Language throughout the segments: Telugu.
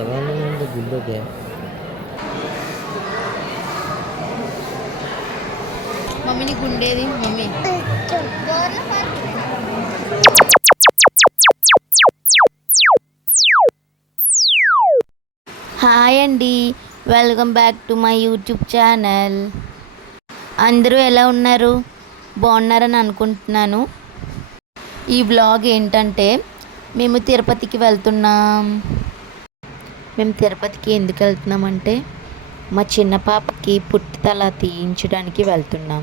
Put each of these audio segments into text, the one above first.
ఎలా ఉంది గుళ్ళోకి. మమ్మీని గుండేది మమ్మీ. హాయ్ అండి, welcome back to my YouTube channel. అందరూ ఎలా ఉన్నారు? బాగున్నారని అనుకుంటున్నాను. ఈ వ్లాగ్ ఏంటంటే మేము తిరుపతికి వెళ్తున్నాం. మేము తిరుపతికి ఎందుకు వెళ్తున్నామంటే మా చిన్న పాపకి పుట్టుతల తీయించడానికి వెళ్తున్నాం.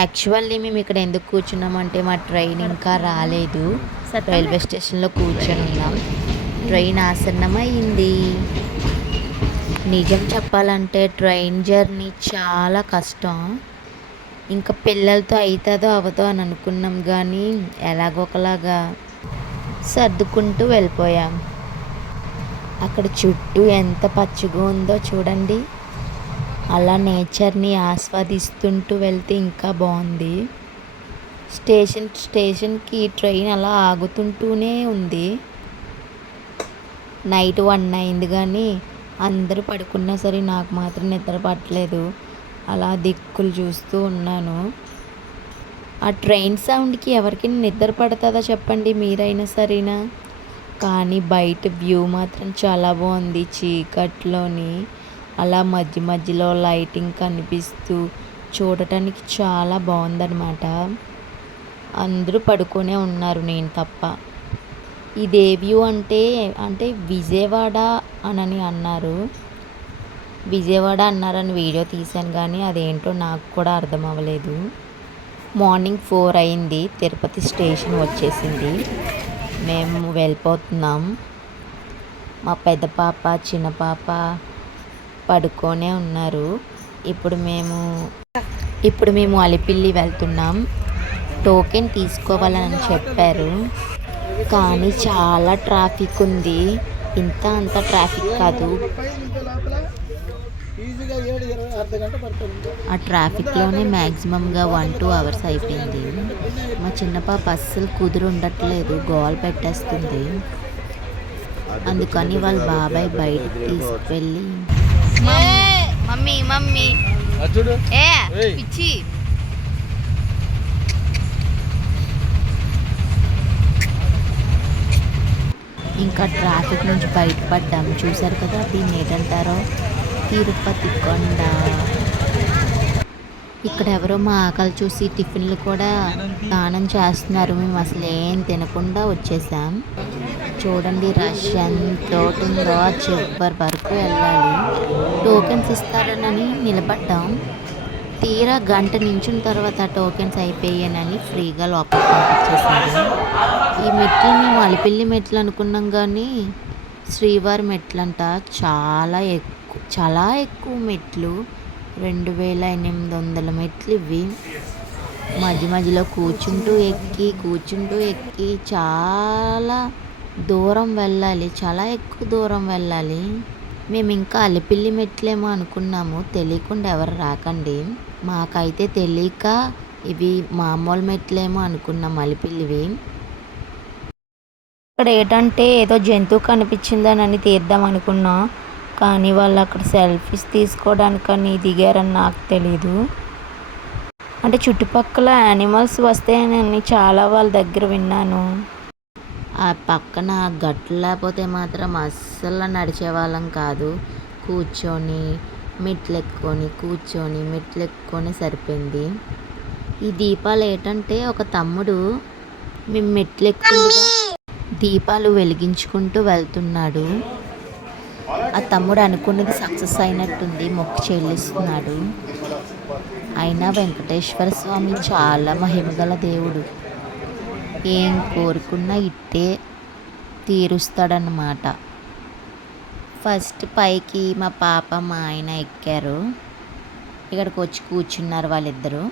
యాక్చువల్లీ మేము ఇక్కడ ఎందుకు కూర్చున్నామంటే మా ట్రైన్ ఇంకా రాలేదు. రైల్వే స్టేషన్లో కూర్చొని ఉన్నాం. ట్రైన్ ఆసన్నమైంది. నిజం చెప్పాలంటే ట్రైన్ జర్నీ చాలా కష్టం. ఇంకా పిల్లలతో అవుతుందో అవదో అని అనుకున్నాం, కానీ ఎలాగోకలాగా సర్దుకుంటూ వెళ్ళిపోయాం. అక్కడ చుట్టూ ఎంత పచ్చగా ఉందో చూడండి. అలా నేచర్ని ఆస్వాదిస్తుంటూ వెళ్తే ఇంకా బాగుంది. స్టేషన్కి ట్రైన్ అలా ఆగుతుంటూనే ఉంది. నైట్ 1 అయింది, కానీ అందరూ పడుకున్నా సరే నాకు మాత్రం నిద్ర పట్టలేదు. అలా దిక్కులు చూస్తూ ఉన్నాను. ఆ ట్రైన్ సౌండ్కి ఎవరికైనా నిద్ర పడుతుందా చెప్పండి మీరైనా సరేనా? కానీ బయట వ్యూ మాత్రం చాలా బాగుంది. చీకట్లోని అలా మధ్య మధ్యలో లైటింగ్ కనిపిస్తూ చూడటానికి చాలా బాగుందన్నమాట. అందరూ పడుకొనే ఉన్నారు, నేను తప్ప. ఇదే వ్యూ అంటే విజయవాడ అని అన్నారు. విజయవాడ అన్నారని వీడియో తీశాను, కానీ అదేంటో నాకు కూడా అర్థం అవ్వలేదు. మార్నింగ్ 4 అయింది. తిరుపతి స్టేషన్ వచ్చేసింది. మేము వెళ్ళిపోతున్నాం. మా పెద్ద పాప చిన్న పాప పడుకొనే ఉన్నారు. ఇప్పుడు మేము అలిపిల్లి వెళ్తున్నాం. టోకెన్ తీసుకోవాలని చెప్పారు, కానీ చాలా ట్రాఫిక్ ఉంది. అంత ట్రాఫిక్ కాదు. ఆ ట్రాఫిక్లోనే మ్యాక్సిమంగా 1-2 అవర్స్ అయిపోయింది. మా చిన్న పాప అస్సలు కుదురు ఉండట్లేదు, గోల్ పెట్టేస్తుంది. అందుకని వాళ్ళ బాబాయ్ బయటకు తీసుకువెళ్ళి మమ్మీ పిచ్చి ఇంకా ట్రాఫిక్ నుంచి బయటపడ్డాము. చూసారు కదా, దీన్ని ఏంటంటారో తిరుపతి కొండ. ఇక్కడ ఎవరో మా ఆకలి చూసి టిఫిన్లు కూడా దానం చేస్తున్నారు. మేము అసలు ఏం తినకుండా వచ్చేసాం. చూడండి రష్ ఎంత ఉందో, చివరి వరకు వెళ్ళాలి. టోకెన్స్ ఇస్తారనని నిలబడ్డాం. తీరా గంట నించిన తర్వాత టోకెన్స్ అయిపోయానని ఫ్రీగా లోపలికి పంపించేసారు. ఈ మెట్లు మేము అలిపిల్లి మెట్లు అనుకున్నాం, కానీ శ్రీవారి మెట్లంట. చాలా ఎక్కువ మెట్లు, 2800 మెట్లు ఇవి. మధ్య మధ్యలో కూర్చుంటూ ఎక్కి చాలా దూరం వెళ్ళాలి, చాలా ఎక్కువ దూరం వెళ్ళాలి. మేము ఇంకా అలిపిల్లి మెట్లేమో అనుకున్నాము. తెలియకుండా ఎవరు రాకండి. మాకైతే తెలియక ఇవి మామూలు మెట్లేమో అనుకున్నాం, అలిపిల్లివి. ఇక్కడ ఏంటంటే ఏదో జంతువు కనిపించిందని తీద్దాం అనుకున్నాం, కానీ వాళ్ళు అక్కడ సెల్ఫీస్ తీసుకోవడానికని దిగారని నాకు తెలీదు. అంటే చుట్టుపక్కల యానిమల్స్ వస్తాయని చాలా వాళ్ళ దగ్గర విన్నాను. ఆ పక్కన గట్లు లేకపోతే మాత్రం అస్సలు నడిచేవాళ్ళం కాదు. మెట్లెక్కుకొని సరిపోయింది. ఈ దీపాలు ఏంటంటే ఒక తమ్ముడు మేము మెట్లెక్కుతుండగా దీపాలు వెలిగించుకుంటూ వెళ్తున్నాడు. ఆ తమ్ముడు అనుకున్నది సక్సెస్ అయినట్టుంది, మొక్కు చెల్లిస్తున్నాడు. అయినా వెంకటేశ్వర స్వామి చాలా మహిమగల దేవుడు. ఏం కోరుకున్నా ఇట్టే తీరుస్తాడన్నమాట. ఫస్ట్ పైకి మా పాప మా ఆయన ఎక్కారు. ఇక్కడికి వచ్చి కూర్చున్నారు వాళ్ళిద్దరూ.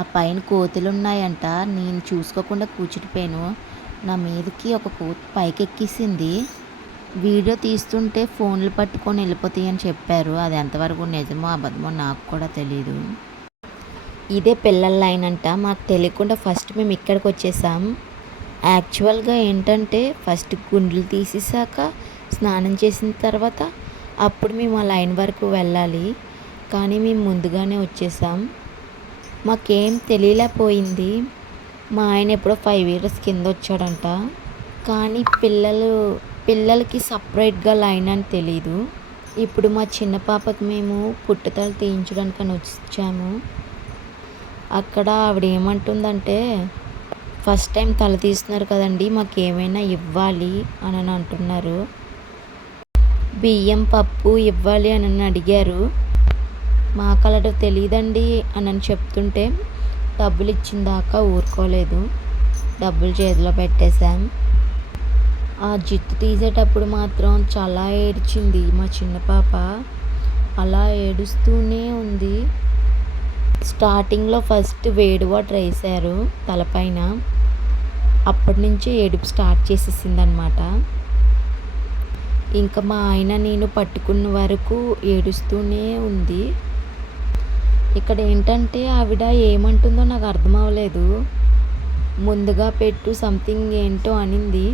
ఆ పైన కోతులు ఉన్నాయంట. నేను చూసుకోకుండా కూర్చుండిపోయాను. నా మీదకి ఒక కోతి పైకి ఎక్కేసింది. వీడియో తీస్తుంటే ఫోన్లు పట్టుకొని వెళ్ళిపోతాయి అని చెప్పారు. అది ఎంతవరకు నిజమో అబద్ధమో నాకు కూడా తెలీదు. ఇదే పిల్లల లైన్ అంట. మాకు తెలియకుండా ఫస్ట్ మేము ఇక్కడికి వచ్చేసాం. యాక్చువల్గా ఏంటంటే ఫస్ట్ గుండ్లు తీసేసాక స్నానం చేసిన తర్వాత అప్పుడు మేము ఆ లైన్ వరకు వెళ్ళాలి. కానీ మేము ముందుగానే వచ్చేసాం. మాకేం తెలియలేకపోయింది. మా ఆయన ఎప్పుడో 5 ఇయర్స్ కింద వచ్చాడంట. కానీ పిల్లలకి సపరేట్గా లైన్ అని తెలీదు. ఇప్పుడు మా చిన్న పాపకి మేము పుట్టుతలు తీయించడానికని వచ్చాము. అక్కడ ఆవిడ ఏమంటుందంటే, ఫస్ట్ టైం తల తీస్తున్నారు కదండి, మాకు ఏమైనా ఇవ్వాలి అని అంటున్నారు. బియ్యం పప్పు ఇవ్వాలి అని అడిగారు. మాకు అలా తెలియదండి అని చెప్తుంటే డబ్బులు ఇచ్చిన దాకా ఊరుకోలేదు. డబ్బులు చేతిలో పెట్టేశాం. ఆ జుట్టు తీసేటప్పుడు మాత్రం చాలా ఏడ్చింది మా చిన్న పాప. అలా ఏడుస్తూనే ఉంది. స్టార్టింగ్లో ఫస్ట్ వేడి వాటర్ వేసారు తలపైన. అప్పటి నుంచి ఏడుపు స్టార్ట్ చేసేసింది అనమాట. ఇంకా మా ఆయన నేను పట్టుకున్న వరకు ఏడుస్తూనే ఉంది. ఇక్కడ ఏంటంటే ఆవిడ ఏమంటుందో నాకు అర్థం అవ్వలేదు. ముందుగా పెట్టు సంథింగ్ ఏంటో అనింది.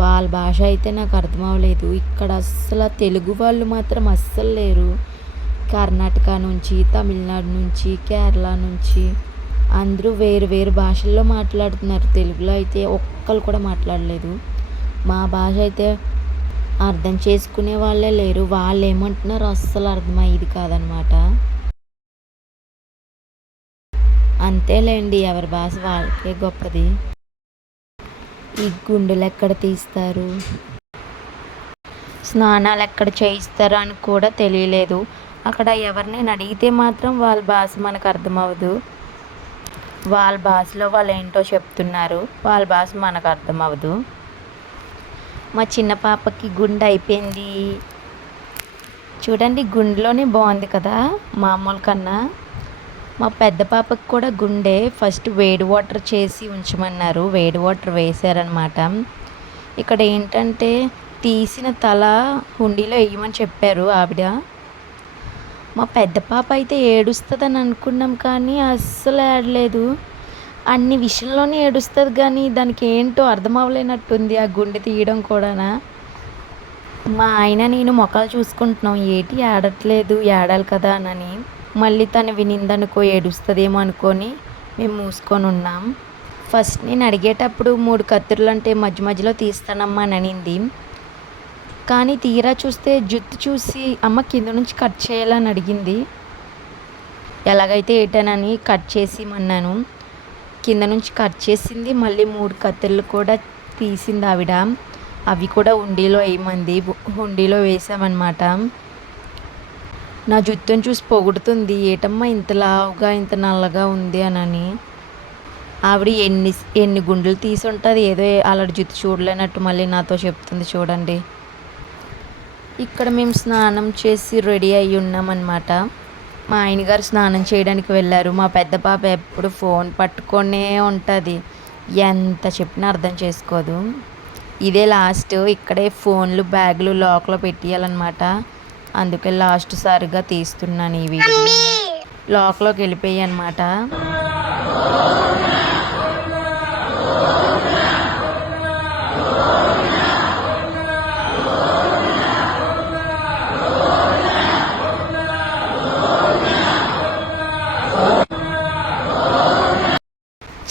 వాళ్ళ భాష అయితే నాకు అర్థం అవ్వలేదు. ఇక్కడ అస్సలు తెలుగు వాళ్ళు మాత్రం అస్సలు లేరు. కర్ణాటక నుంచి, తమిళనాడు నుంచి, కేరళ నుంచి అందరూ వేరు వేరు భాషల్లో మాట్లాడుతున్నారు. తెలుగులో అయితే ఒక్కరు కూడా మాట్లాడలేదు. మా భాష అయితే అర్థం చేసుకునే వాళ్ళే లేరు. వాళ్ళు ఏమంటున్నారో అస్సలు అర్థమయ్యేది కాదనమాట. అంతేలేండి, ఎవరి భాష వాళ్ళకే గొప్పది. ఈ గుండెలు ఎక్కడ తీస్తారు, స్నానాలు ఎక్కడ చేయిస్తారు అని కూడా తెలియలేదు. అక్కడ ఎవరినైనా అడిగితే మాత్రం వాళ్ళ భాష మనకు అర్థమవ్వదు. వాళ్ళ భాషలో వాళ్ళు ఏంటో చెప్తున్నారు, వాళ్ళ భాష మనకు అర్థమవ్వదు. మా చిన్న పాపకి గుండె అయిపోయింది చూడండి. గుండెలోనే బాగుంది కదా మామూలు కన్నా. మా పెద్ద పాపకి కూడా గుండె ఫస్ట్ వేడి వాటర్ చేసి ఉంచమన్నారు. వేడి వాటర్ వేసారనమాట. ఇక్కడ ఏంటంటే తీసిన తల హుండీలో వేయమని చెప్పారు ఆవిడ. మా పెద్ద పాప అయితే ఏడుస్తుందని అనుకున్నాం, కానీ అస్సలు ఏడలేదు. అన్ని విషయంలోనే ఏడుస్తుంది, కానీ దానికి ఏంటో అర్థం అవ్వలేనట్టుంది ఆ గుండె తీయడం కూడా. మా ఆయన నేను మొక్కలు చూసుకుంటున్నాం, ఏటి ఏడట్లేదు, ఏడాలి కదా అని. మళ్ళీ తను వినిందనుకో ఏడుస్తుందేమో అనుకొని మేము మూసుకొని ఉన్నాం. ఫస్ట్ నేను అడిగేటప్పుడు 3 కత్తులు అంటే మధ్య మధ్యలో తీస్తానమ్మా అని అనింది. కానీ తీరా చూస్తే జుట్టు చూసి అమ్మ కింద నుంచి కట్ చేయాలని అడిగింది. ఎలాగైతే ఏటానని కట్ చేసి అన్నాను. కింద నుంచి కట్ చేసింది. మళ్ళీ 3 కత్తులు కూడా తీసింది ఆవిడ. అవి కూడా హుండీలో వేయమంది. హుండీలో వేసామన్నమాట. నా జుట్టుని చూసి పొగుడుతుంది, ఏటమ్మా ఇంత లావుగా ఇంత నల్లగా ఉంది అని. ఆవిడ ఎన్ని గుండెలు తీసి ఉంటుంది, ఏదో అలాంటి జుట్టు చూడలేనట్టు మళ్ళీ నాతో చెప్తుంది చూడండి. ఇక్కడ మేము స్నానం చేసి రెడీ అయ్యి ఉన్నామన్నమాట. మా ఆయన గారు స్నానం చేయడానికి వెళ్ళారు. మా పెద్ద పాప ఎప్పుడు ఫోన్ పట్టుకొనే ఉంటుంది, ఎంత చెప్పినా అర్థం చేసుకోదు. ఇదే లాస్ట్. ఇక్కడే ఫోన్లు బ్యాగులు లాక్లో పెట్టేయాలన్నమాట. అందుకే లాస్ట్ సారిగా తీస్తున్నాను ఈ వీడియో. లాక్లోకి వెళ్ళిపోయాయి అన్నమాట.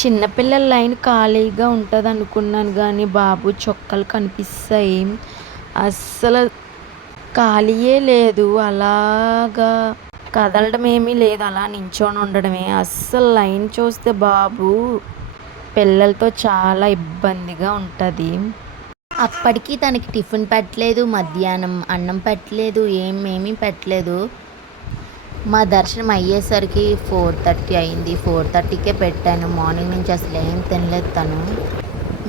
చిన్నపిల్లల లైన్ ఖాళీగా ఉంటుంది అనుకున్నాను, కానీ బాబు చొక్కలు కనిపిస్తాయి. అస్సలు ఖాళీయే లేదు. అలాగా కదలడం ఏమీ లేదు, అలా నించొని ఉండడమే. అస్సలు లైన్ చూస్తే బాబు పిల్లలతో చాలా ఇబ్బందిగా ఉంటుంది. అప్పటికి తనకి టిఫిన్ పెట్టలేదు, మధ్యాహ్నం అన్నం పెట్టలేదు, ఏమేమీ పెట్టలేదు. మా దర్శనం అయ్యేసరికి 4:30 అయింది. 4:30కే పెట్టాను. మార్నింగ్ నుంచి అసలు ఏం తినలేదు తను.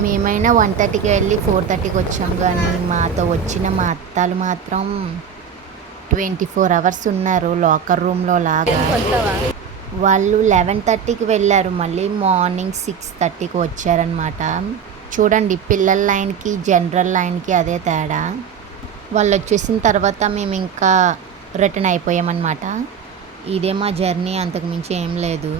మేమైనా 1:30కి వెళ్ళి 4:30కి వచ్చాం, కానీ మాతో వచ్చిన మా అత్తాలు మాత్రం 24 అవర్స్ ఉన్నారు లాకర్ రూమ్లో లాగా. వాళ్ళు 11:30కి వెళ్ళారు, మళ్ళీ మార్నింగ్ 6:30కి వచ్చారనమాట. చూడండి, పిల్లల లైన్కి జనరల్ లైన్కి అదే తేడా. వాళ్ళు వచ్చేసిన తర్వాత మేము ఇంకా రిటర్న్ అయిపోయామన్నమాట. ఇదే మా జర్నీ, అంతకుమించి ఏం లేదు.